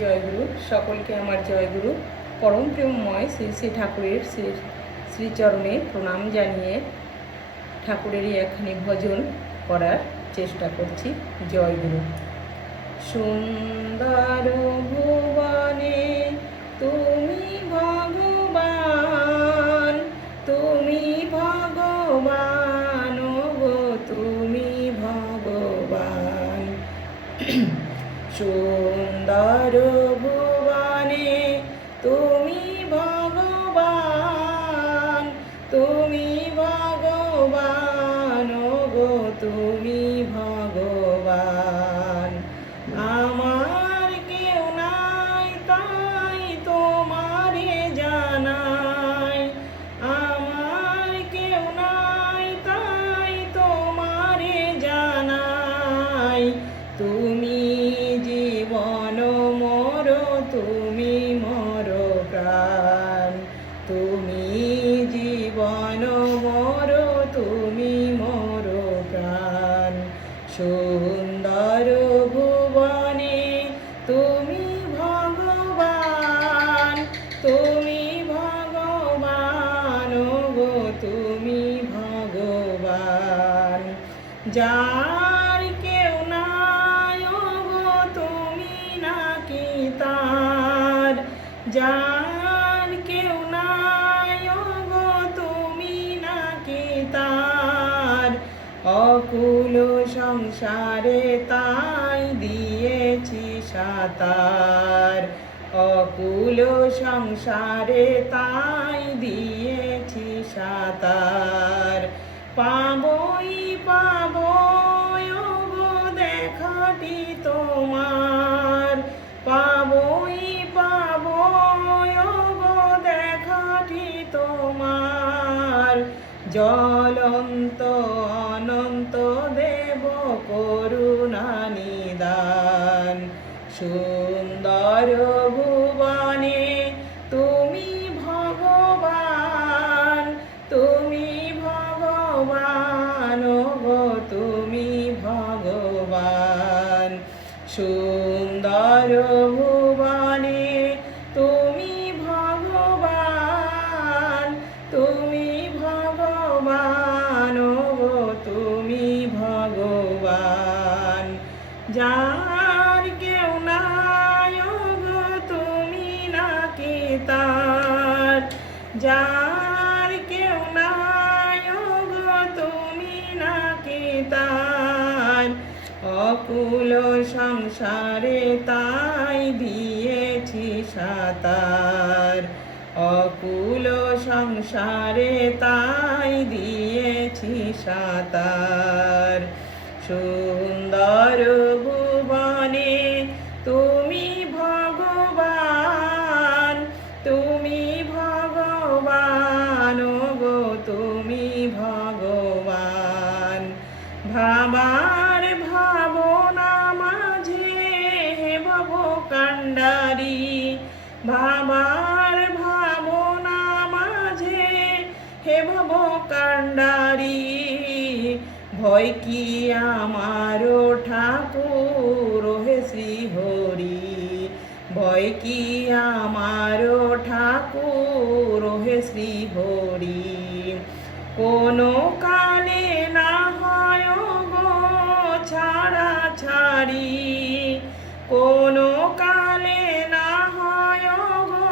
জয়গুরু। সকলকে আমার জয়গুরু। পরম প্রেমময় শ্রী শ্রী ঠাকুরের শ্রীচরণে প্রণাম জানিয়ে ঠাকুরেরই একখানি ভজন করার চেষ্টা করছি। জয়গুরু। সুন্দর ভুবনে তুমি ভগবান, তুমি ভগবান গো, তুমি ভগবান। সুন্দর ভুবনে তুমি ভগবান, তুমি ভগবান গো, তুমি ভগবান। আমার কেউ নাই তাই তোমারে জানাই, আমার কেউ নাই তাই তোমারে জানাই। তুমি জীবন মোর, তুমি মোর প্রাণ, তুমি জীবন মোর, তুমি মোর প্রাণ। সুন্দর ভুবনে তুমি ভগবান, তুমি ভগবান গো, তুমি ভগবান। যার কেউ নাই গো, তুমি নাকি তার, যার কেউ নাই গো, তুমি নাকি তার। অকুল সংসারে তাই দিয়েছি সাতার, অকুল সংসারে তাই দিয়েছি সাতার। পাবই পাবই গো দেখাটি তোমার, পাবই পাবই গো দেখাটি তোমার। জ্বলন্ত অনন্ত দেব করুণা নিদান। সুন্দর ভুবনে তুমি ভগবান, তুমি ভগবান গো, তুমি ভগবান। সুন্দর ভুবনে তুমি ভগবান, তুমি ভগবান গো, তুমি ভগবান। যার কেউ নাই গো, তুমি নাকি তার, যার কেউ নাই গো, তুমি নাকি তার। অকুল সংসারে তাই দিয়েছি সাতার, অকুল সংসারে তাই দিয়েছি সাতার। সুন্দর ভুবনে তুমি ভগবান, তুমি ভগবান গো, তুমি ভগবান। ভাবার ভাবনা মাঝে হে ভব কাণ্ডারি, ভাবার ভাবনা মাঝে হে ভব কাণ্ডারি। ভয় কি আমার ঠাকুর হে শ্রীহরি, ভয় কি আমার ঠাকুর হে শ্রীহরি। কোনো কালে না হয় গো ছাড়া ছাড়ি, কোনো কালে না হয় গো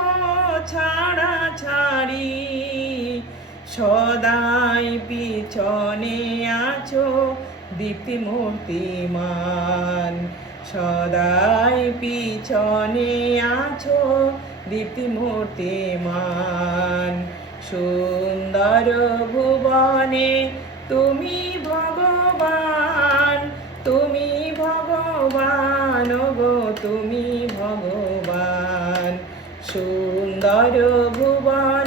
ছাড়া ছাড়ি। সদাই পিছনে আছো দীপ্তিমূর্তিমান, সদাই পিছনে আছো দীপ্তিমূর্তিমান। সুন্দর ভুবনে তুমি ভগবান, তুমি ভগবান গো, তুমি ভগবান। সুন্দর ভুবন